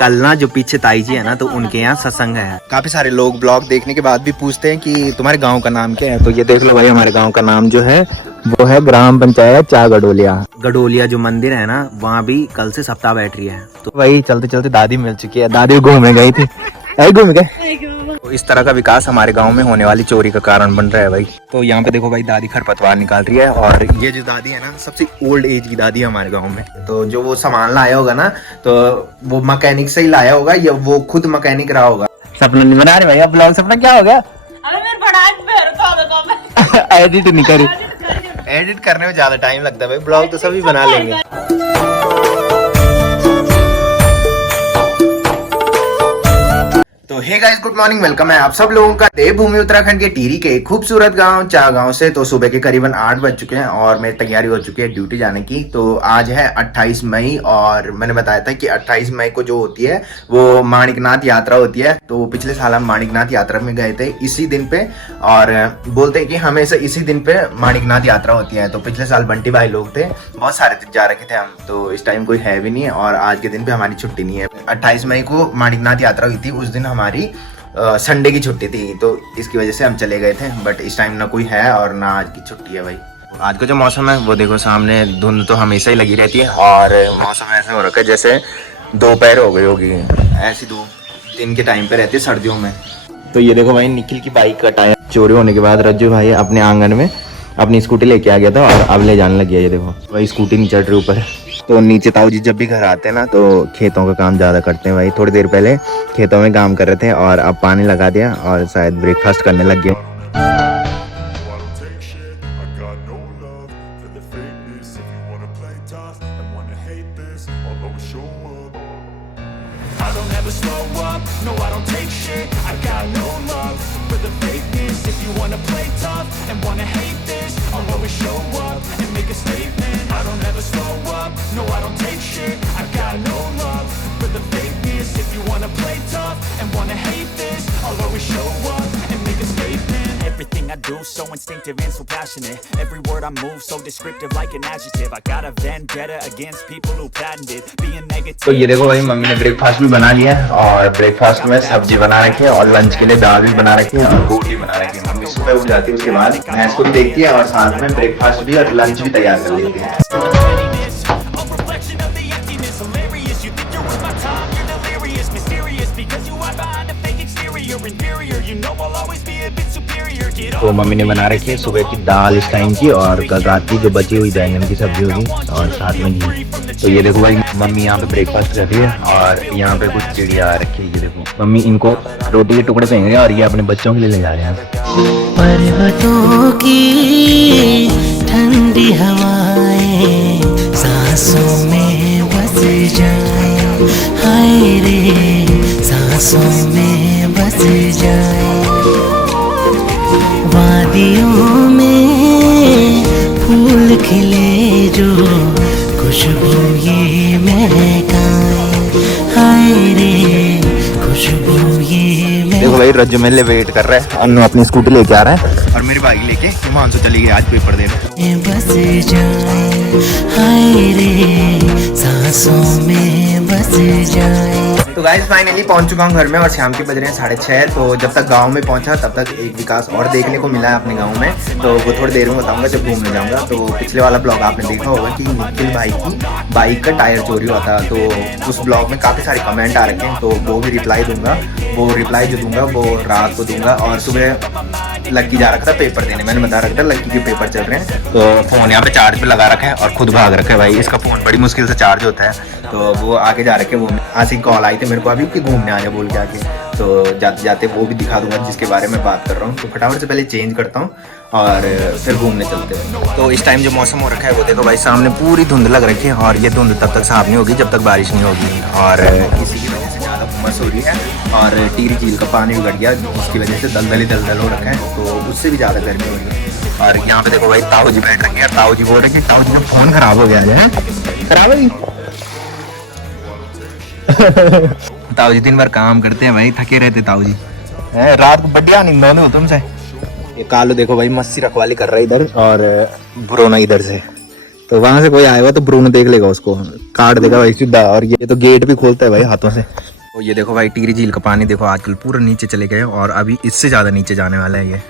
कल ना जो पीछे ताई जी है ना, तो उनके यहाँ सत्संग है। काफी सारे लोग ब्लॉग देखने के बाद भी पूछते हैं कि तुम्हारे गांव का नाम क्या है। तो ये देख लो भाई, हमारे गांव का नाम जो है वो है ग्राम पंचायत चा गडोलिया। गडोलिया जो मंदिर है ना, वहाँ भी कल से सप्ताह बैठ रही है। तो भाई चलते चलते दादी मिल चुकी है। दादी घूमने गई थी, घूम गए। तो इस तरह का विकास हमारे गांव में होने वाली चोरी का कारण बन रहा है भाई। तो यहाँ पे देखो भाई, दादी खरपतवार निकाल रही है। और ये जो दादी है ना, सबसे ओल्ड एज की दादी है हमारे गांव में। तो जो वो सामान लाया होगा ना, तो वो मैकेनिक से ही लाया होगा या वो खुद मैकेनिक रहा होगा। सपना नहीं बना रहे भाई अब ब्लॉग। सपना क्या हो गया? एडिट नहीं करी, एडिट करने में ज्यादा टाइम लगता है भाई। ब्लॉग तो सभी बना लेंगे। तो hey guys, good morning, welcome है आप सब लोगों का देवभूमि उत्तराखंड के टिहरी के खूबसूरत गांव चा गांव से। तो सुबह के करीबन 8 बज चुके हैं और मेरी तैयारी हो चुकी है ड्यूटी जाने की। तो आज है 28 मई और मैंने बताया था कि 28 मई को जो होती है वो माणिकनाथ यात्रा होती है। तो पिछले साल हम माणिकनाथ यात्रा में गए थे इसी दिन पे, और बोलते हैं कि हमेशा इसी दिन पे माणिकनाथ यात्रा होती है। तो पिछले साल बंटी भाई लोग थे, बहुत सारे जा रखे थे हम। तो इस टाइम कोई है भी नहीं है और आज के दिन पे हमारी छुट्टी नहीं है। 28 मई को माणिकनाथ यात्रा हुई थी, उस दिन हमारी संडे की छुट्टी थी। तो इसकी वजह से हम चले गए थे। बट इस टाइम ना कोई है और ना आज की छुट्टी है भाई। आज का जो मौसम है वो देखो, सामने धुंध तो हमेशा ही लगी रहती है और मौसम ऐसा हो रखा है जैसे दोपहर हो गई होगी। ऐसी दो दिन के टाइम पे रहती है सर्दियों में। तो ये देखो भाई, निखिल की बाइक का टायर चोरी होने के बाद रज्जू भाई अपने आंगन में अपनी स्कूटी लेके आ गया था और अब ले जाने लग गया। ये देखो भाई, स्कूटी नहीं चढ़ रही ऊपर। तो नीचे ताऊ जी जब भी घर आते हैं ना, तो खेतों का काम ज़्यादा करते हैं भाई। थोड़ी देर पहले खेतों में काम कर रहे थे और अब पानी लगा दिया और शायद ब्रेकफास्ट करने लग गए। Everything I do so instinctive and so passionate. Every word I move so descriptive like an adjective. I got a vendetta against people who patented being negative. तो ये देखो भाई, मम्मी ने ब्रेकफास्ट भी बना लिया है और ब्रेकफास्ट में सब्जी बना रखी है और लंच के लिए दाल भी बना रखी है और रोटी बना रखी है। मम्मी सुबह उठ जाती है, उसके बाद भैंस को भी देखती है और साथ में ब्रेकफास्ट भी और लंच भी तैयार कर लेती है। तो मम्मी ने बना रखी है सुबह की दाल इस टाइम की, और कल रात की जो बची हुई बैंगन की सब्जी होगी और साथ में घी। तो ये देखो भाई, मम्मी यहाँ पे ब्रेकफास्ट कर रही है और यहाँ पे कुछ चिड़िया रखी है। ये देखो मम्मी इनको रोटी के टुकड़े देंगे और ये अपने बच्चों के लिए ले जा रहे हैं। पर्वतों की ठंडी हवाएं सांसों में बस जाए, हाय रे सांसों में बस जाए। वादियों में फूल खिले जो खुशबू ये महकाए, हाय रे खुशबू ये। देखो भाई, रज्जू मेरे लिए वेट कर रहा है, अन्नू अपनी स्कूटी लेके आ रहा है और मेरी बाइक लेके हिमांशु चली गई आज पेपर देने। बस जाए, हाय रे सांसों में बस जाए। तो गाइस फाइनली पहुंच चुका हूं घर में और शाम के बज रहे हैं 6:30। तो जब तक गांव में पहुंचा तब तक एक विकास और देखने को मिला है अपने गांव में। तो वो थोड़ी देर में बताऊंगा जब घूमने जाऊंगा। तो पिछले वाला ब्लॉग आपने देखा होगा कि निखिल भाई की बाइक का टायर चोरी हुआ था। तो उस ब्लॉग में काफ़ी सारे कमेंट आ रखे हैं, तो वो भी रिप्लाई दूंगा। वो रिप्लाई जो दूंगा वो रात को दूंगा। और सुबह लक्की जा रखा था पेपर देने, मैंने बता रखा था लक्की के पेपर चल रहे हैं। तो फ़ोन यहाँ पे चार्ज पे लगा रखा है और खुद भाग रखा है भाई। इसका फ़ोन बड़ी मुश्किल से चार्ज होता है। तो वो आगे जा रखे, वो आज ही कॉल आई थी मेरे को अभी कि घूमने आ जा बोल के आके। तो जाते जाते वो भी दिखा दूंगा जिसके बारे में बात कर रहा हूँ। तो फटाफट से पहले चेंज करता हूँ और फिर घूमने चलते हैं। तो इस टाइम जो मौसम हो रखा है वो देखो भाई, सामने पूरी धुंध लग रखी है और ये धुंध तब तक साफ नहीं होगी जब तक बारिश नहीं होगी। और इसी की वजह से ज़्यादा उमस हो रही है और टिहरी झील का पानी भी घट गया, जिसकी वजह से दलदल हो रखा है। तो उससे भी ज़्यादा गर्मी हो रही है। और यहाँ पे देखो भाई, ताऊ जी बैठ रखे हैं। ताऊ जी बोल रहे हैं कि ताऊ जी का फ़ोन खराब हो गया है। खराब है ताऊ जी दिन भर काम करते हैं भाई, थके रहते ताऊ जी। रात को बढ़िया नींद हो तुमसे। ये कालू देखो भाई, मस्ती रखवाली कर रहा है इधर और ब्रोना इधर से। तो वहां से कोई आएगा तो ब्रूनो देख लेगा, उसको काट देगा भाई सीधा। और ये तो गेट भी खोलता है भाई हाथों से। तो ये देखो भाई टिहरी झील का पानी देखो आजकल पूरा नीचे चले गए और अभी इससे ज़्यादा नीचे जाने वाला है ये।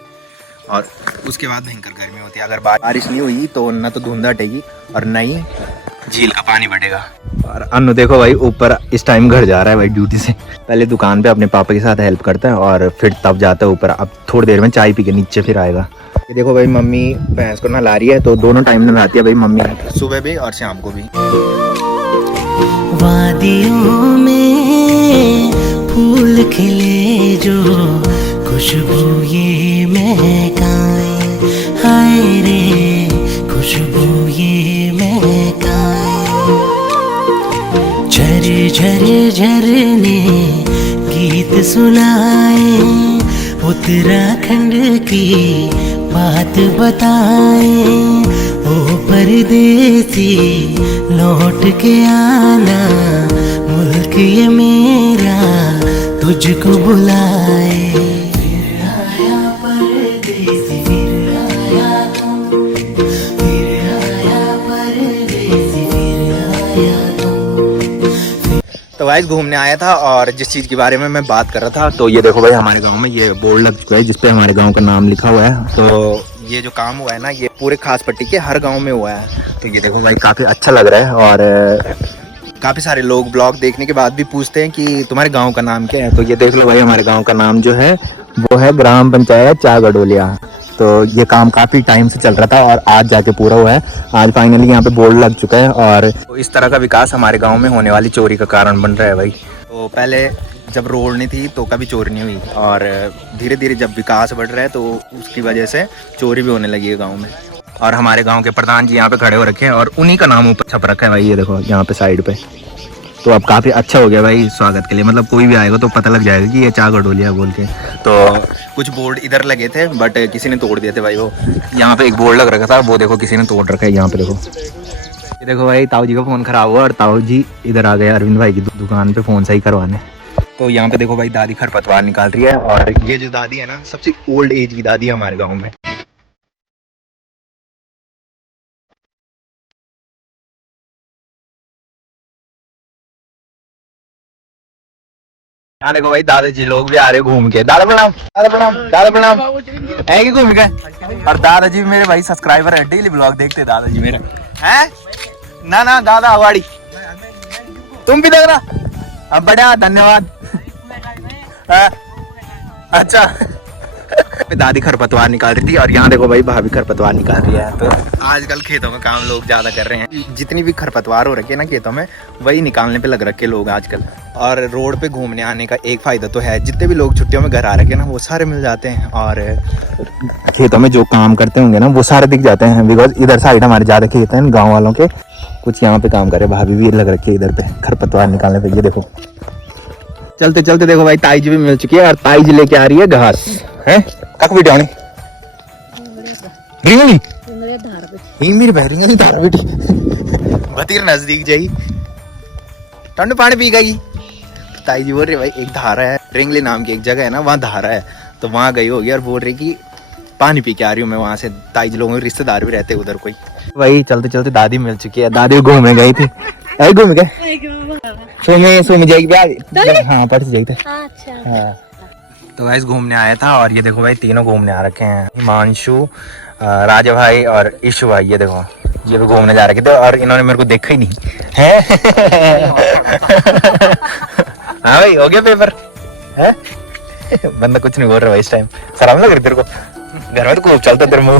और उसके बाद भयंकर गर्मी होती है। अगर बारिश नहीं हुई तो ना तो धुंध हटेगी और ना ही झील का पानी बढ़ेगा। और अनु देखो भाई ऊपर इस टाइम घर जा रहा है भाई ड्यूटी से। पहले दुकान पे अपने पापा के साथ हेल्प करता है और फिर तब जाता है ऊपर। अब थोड़ी देर में चाय पी के नीचे फिर आएगा। ये देखो भाई मम्मी भैंस को नहला रही है, तो दोनों टाइम नहलाती है भाई मम्मी, सुबह भी और शाम को भी। वादियों में फूल खिले जो खुशबू ये महकाए, हाय रे खुशबू ये महकाए। झर झर झरने गीत सुनाए, उत्तराखंड की बात बताए। ओ परदेसी लौट के आना, मुल्क ये मेरा तुझको बुलाए। फिर आया परदेसी, फिर आया तुम, फिर आया परदेसी, फिर आया तुम। तो गाइस घूमने आया था और जिस चीज़ के बारे में मैं बात कर रहा था, तो ये देखो भाई हमारे गांव में ये बोर्ड लग चुका है जिसपे हमारे गांव का नाम लिखा हुआ है। तो ये जो काम हुआ है ना, ये पूरे खास पट्टी के हर गांव में हुआ है। तो ये देखो भाई काफ़ी अच्छा लग रहा है। और काफ़ी सारे लोग ब्लॉग देखने के बाद भी पूछते हैं कि तुम्हारे गांव का नाम क्या है। तो ये देख लो भाई हमारे गांव का नाम जो है वो है ग्राम पंचायत चागडोलिया। तो ये काम काफ़ी टाइम से चल रहा था और आज जाके पूरा हुआ है। आज फाइनली यहाँ पे बोर्ड लग चुका है। और तो इस तरह का विकास हमारे गांव में होने वाली चोरी का कारण बन रहा है भाई। तो पहले जब रोड नहीं थी तो कभी चोरी नहीं हुई, और धीरे धीरे जब विकास बढ़ रहा है तो उसकी वजह से चोरी भी होने लगी है गाँव में। और हमारे गांव के प्रधान जी यहाँ पे खड़े हो रखे हैं और उन्हीं का नाम ऊपर छप रखा है भाई, ये देखो यहाँ पे साइड पे। तो अब काफ़ी अच्छा हो गया भाई स्वागत के लिए, मतलब कोई भी आएगा तो पता लग जाएगा कि ये चागडोलिया बोल के। तो कुछ बोर्ड इधर लगे थे बट किसी ने तोड़ दिए थे भाई। वो यहाँ पे एक बोर्ड लग रखा था, वो देखो किसी ने तोड़ रखा है। यहाँ पे देखो, ये देखो भाई ताऊ जी का फ़ोन खराब हुआ और ताऊ जी इधर आ गए अरविंद भाई की दुकान पे फ़ोन सही करवाने। तो यहाँ पे देखो भाई दादी खरपतवार निकाल रही है। और ये जो दादी है ना, सबसे ओल्ड एज की दादी है हमारे गाँव में। हाँ देखो भाई दादाजी लोग भी आ रहे घूम के। दादा प्रणाम, दादा प्रणाम, दादा प्रणाम। है कि घूम के। और दादाजी मेरे भाई सब्सक्राइबर है, डेली ब्लॉग देखते दादाजी मेरे हैं। ना ना दादा अवाड़ी, तुम भी देख रहा। अब बढ़िया, धन्यवाद। अच्छा दादी खरपतवार निकाल रही थी और यहाँ देखो भाई भाभी खरपतवार निकाल रही है। तो आजकल खेतों में काम लोग ज्यादा कर रहे हैं। जितनी भी खरपतवार हो रखी है ना खेतों में, वही निकालने पे लग रखे लोग आजकल। और रोड पे घूमने आने का एक फायदा तो है, जितने भी लोग छुट्टियों में घर आ रखे हैं ना, वो सारे मिल जाते हैं। और खेतों में जो काम करते होंगे ना, वो सारे दिख जाते हैं। बिकॉज इधर साइड हमारे ज्यादा खेत हैं गाँव वालों के। कुछ यहाँ पे काम करे, भाभी भी लग रखी है इधर पे खरपतवार निकालने पे। ये देखो चलते चलते देखो भाई ताई जी भी मिल चुकी है और ताई जी लेके आ रही है घास है। कक भी डाउनी रिंगली ही मेरी बहन रिंगली धार बेटी भतीर नजदीक जाई ठंड पानी पी गई। ताई जी बोल रही भाई एक धारा है रिंगली नाम की एक जगह है ना, वहाँ धारा है। तो वहाँ गई होगी और बोल रही कि पानी पी के आ रही हूँ मैं वहाँ से। ताई जी लोगों के रिश्तेदार भी रहते उधर कोई। वही चलते चलते दादी मिल चुकी है। दादी घूमने गई थी, घूम गए सोमी जाएगी। हाँ पढ़ जाएगी। हाँ तो गाइस घूमने आया था और ये देखो भाई तीनों घूमने आ रखे हैं, हिमांशु, राजा भाई और ईशु भाई। ये देखो ये भी घूमने जा रखे थे और इन्होंने मेरे को देखा ही नहीं है। हाँ भाई हो गया पेपर है। बंदा कुछ नहीं बोल रहा भाई इस टाइम, शर्म लग रही तेरे को, घर में तो खूब चलता तेरे मुंह।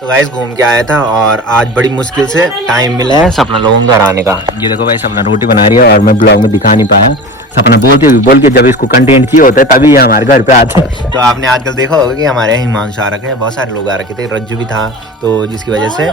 तो गाइस घूम के आया था और आज बड़ी मुश्किल से टाइम मिला है सपना लोगों घर आने का। ये देखो भाई सपना रोटी बना रही है और मैं ब्लॉग में दिखा नहीं पाया। सपना बोल के जब इसको कंटेंट चाहिए होता है तभी ये हमारे घर पे आते हैं। तो आपने आजकल देखा होगा कि हमारे यहाँ हिमांशु आ रखे हैं, बहुत सारे लोग आ रखे थे, रज्जू भी था। तो जिसकी वजह से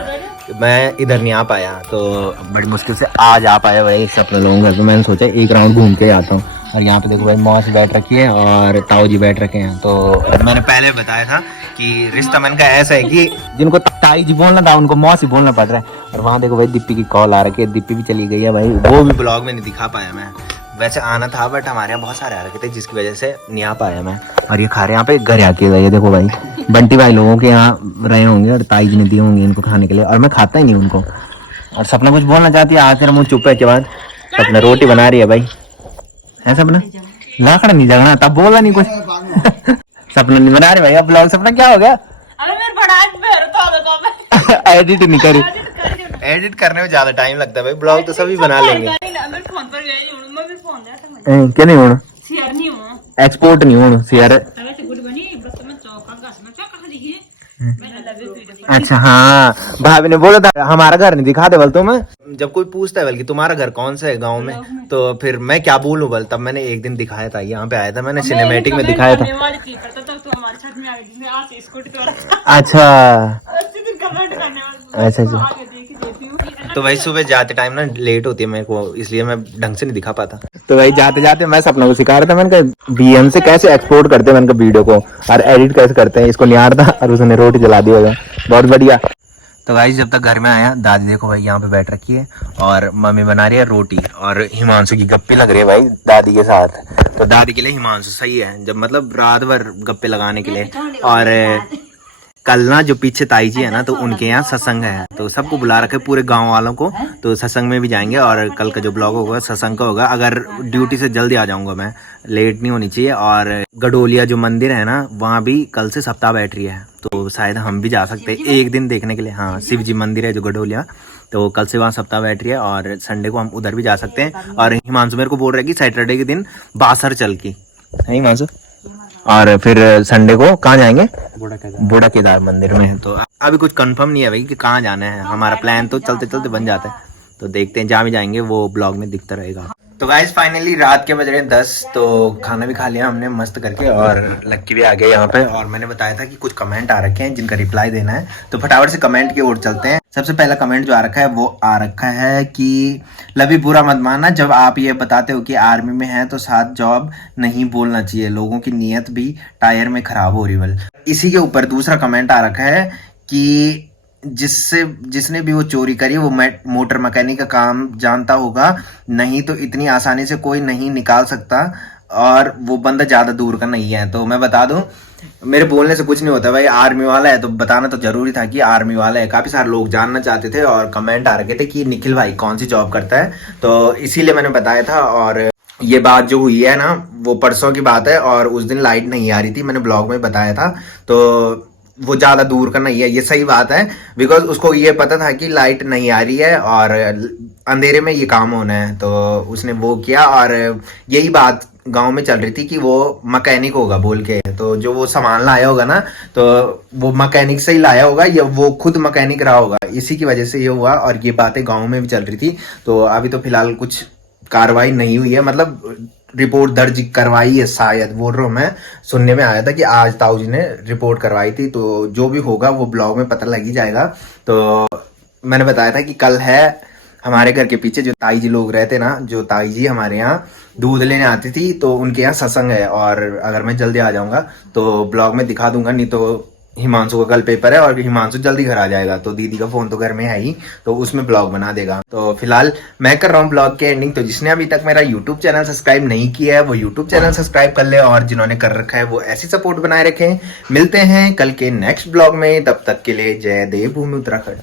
मैं इधर नहीं आ पाया, तो बड़ी मुश्किल से आज आ पाया भाई सपना लोगों घर पे। मैंने सोचा एक राउंड घूम के आता हूँ। और यहाँ पे देखो भाई मौसी बैठ रखी है और ताऊ जी बैठ रखे हैं। तो मैंने पहले बताया था कि रिश्ता मैंने का ऐसा है कि जिनको ताई जी बोलना था उनको मौसी बोलना पड़ रहा है। और वहाँ देखो भाई दीप्पी की कॉल आ रखी है, दीप्पी भी चली गई है भाई, वो भी ब्लॉग में नहीं दिखा पाया मैं। वैसे आना था बट हमारे यहाँ बहुत सारे आ रखे थे जिसकी वजह से नहीं आ पाया मैं। और ये खा रहे यहाँ पे घर आके गए, देखो भाई बंटी भाई लोगों के यहाँ रहे होंगे और ताई जी ने दिए होंगे इनको खाने के लिए, और मैं खाता ही नहीं उनको। और सपना कुछ बोलना चाहती है, आज तेरा मुँह चुप है के बाद। सपना रोटी बना रही है भाई है सपना? लाकड़ा नहीं जगना, तब बोला नहीं कुछ। सपना नहीं बना रहे भाई अब ब्लॉग। सपना क्या हो गया? अबे मेरे बड़ा तो एडिट नहीं करी। एडिट करने में ज्यादा टाइम लगता है भाई, ब्लॉग तो सभी बना लेंगे। फोन पर गई हूं मैं भी फोन लिया था क्या नहीं होना, शेयर नहीं हूं एक्सपोर्ट नहीं होना शेयर। अबे तो गुड बनी बस मैं चौका घास में क्या कहां दिखी मैंने लगे वीडियो अच्छा हाँ, भाभी ने बोला था हमारा घर नहीं दिखा दे बल। तो मैं जब कोई पूछता है बल्कि तुम्हारा घर कौन सा है गांव में, तो फिर मैं क्या बोलूं बल। तब मैंने एक दिन दिखाया था, यहाँ पे आया था मैंने, सिनेमैटिक में दिखाया था। तू हमारे छत में आ गई मैं आज स्कूटी तो अच्छा अच्छे दिन कमेंट करने वाला अच्छा अच्छा। आगे देख देती हूं तो भाई सुबह जाते टाइम ना लेट होती है मेरे को, इसलिए मैं ढंग से नहीं दिखा पाता। तो भाई जाते जाते मैं सपना को सिखा रहा था, मैंने कहा बीएम से कैसे एक्सपोर्ट करते हैं, मैंने कहा वीडियो को, और एडिट कैसे करते हैं। इसको नहीं आ रहा था और उसने रोटी जला दी होगा, बहुत बढ़िया। तो भाई जब तक घर में आया, दादी देखो भाई यहाँ पे बैठ रखी है और मम्मी बना रही है रोटी, और हिमांशु की गप्पे लग रही है भाई दादी के साथ। तो दादी के लिए हिमांशु सही है, जब मतलब रात भर गप्पे लगाने के लिए। और कल ना जो पीछे ताई जी है ना, तो उनके यहाँ सत्संग है, तो सबको बुला रखे पूरे गांव वालों को। तो सत्संग में भी जाएंगे, और कल का जो ब्लॉग होगा सत्संग का होगा। अगर ड्यूटी से जल्दी आ जाऊंगा मैं, लेट नहीं होनी चाहिए। और गडोलिया जो मंदिर है ना, वहाँ भी कल से सप्ताह बैठ रही है, तो शायद हम भी जा सकते हैं एक दिन देखने के लिए। हाँ, शिव जी मंदिर है जो गडोलिया, तो कल से वहाँ सप्ताह बैठ रही है, और संडे को हम उधर भी जा सकते हैं। और हिमांशु मेरे को बोल रहा है कि सैटरडे के दिन बासर चल की है हिमांशु, और फिर संडे को कहाँ जाएंगे? बूढ़ा केदार मंदिर में। तो अभी कुछ कंफर्म नहीं है भाई कि कहाँ जाना है, हमारा प्लान तो चलते चलते बन जाता है, तो देखते हैं जहाँ भी जाएंगे वो ब्लॉग में दिखता रहेगा। तो गाइस फाइनली रात के बज रहे हैं 10, तो खाना भी खा लिया हमने मस्त करके, और लक्की भी आ गए यहाँ पे। और मैंने बताया था कि कुछ कमेंट आ रखे हैं जिनका रिप्लाई देना है, तो फटाफट से कमेंट की ओर चलते हैं। सबसे पहला कमेंट जो आ रखा है वो आ रखा है कि लवी बुरा मत मानना, जब आप ये बताते हो कि आर्मी में हैं तो साथ जॉब नहीं बोलना चाहिए, लोगों की नीयत भी टायर में खराब हो रही है। इसी के ऊपर दूसरा कमेंट आ रखा है कि जिसने भी वो चोरी करी वो मोटर मैकेनिक का काम जानता होगा, नहीं तो इतनी आसानी से कोई नहीं निकाल सकता, और वो बंदा ज्यादा दूर का नहीं है। तो मैं बता दूं, मेरे बोलने से कुछ नहीं होता भाई, आर्मी वाला है तो बताना तो जरूरी था कि आर्मी वाला है। काफी सारे लोग जानना चाहते थे और कमेंट आ रखे थे कि निखिल भाई कौन सी जॉब करता है, तो इसीलिए मैंने बताया था। और ये बात जो हुई है ना, वो परसों की बात है, और उस दिन लाइट नहीं आ रही थी, मैंने ब्लॉग में बताया था। तो वो ज्यादा दूर का नहीं है, ये सही बात है, बिकॉज उसको ये पता था कि लाइट नहीं आ रही है और अंधेरे में ये काम होना है, तो उसने वो किया। और यही बात गांव में चल रही थी कि वो मैकेनिक होगा बोल के, तो जो वो सामान लाया होगा ना, तो वो मैकेनिक से ही लाया होगा, या वो खुद मैकेनिक रहा होगा, इसी की वजह से ये हुआ। और ये बातें गांव में भी चल रही थी। तो अभी तो फिलहाल कुछ कार्रवाई नहीं हुई है, मतलब रिपोर्ट दर्ज करवाई है शायद, बोल रहा हूँ मैं, सुनने में आया था कि आज ताऊ जी ने रिपोर्ट करवाई थी। तो जो भी होगा वो ब्लॉग में पता लग ही जाएगा। तो मैंने बताया था कि कल है हमारे घर के पीछे जो ताई जी लोग रहते ना, जो ताई जी हमारे यहाँ दूध लेने आती थी, तो उनके यहाँ सत्संग है, और अगर मैं जल्दी आ जाऊंगा तो ब्लॉग में दिखा दूंगा, नहीं तो हिमांशु का कल पेपर है और हिमांशु जल्दी घर आ जाएगा, तो दीदी का फोन तो घर में है ही, तो उसमें ब्लॉग बना देगा। तो फिलहाल मैं कर रहा हूँ ब्लॉग के एंडिंग। तो जिसने अभी तक मेरा यूट्यूब चैनल सब्सक्राइब नहीं किया है वो यूट्यूब चैनल सब्सक्राइब कर ले, और जिन्होंने कर रखा है वो ऐसी सपोर्ट बनाए रखें। मिलते हैं कल के नेक्स्ट ब्लॉग में, तब तक के लिए जय देव भूमि उत्तराखंड।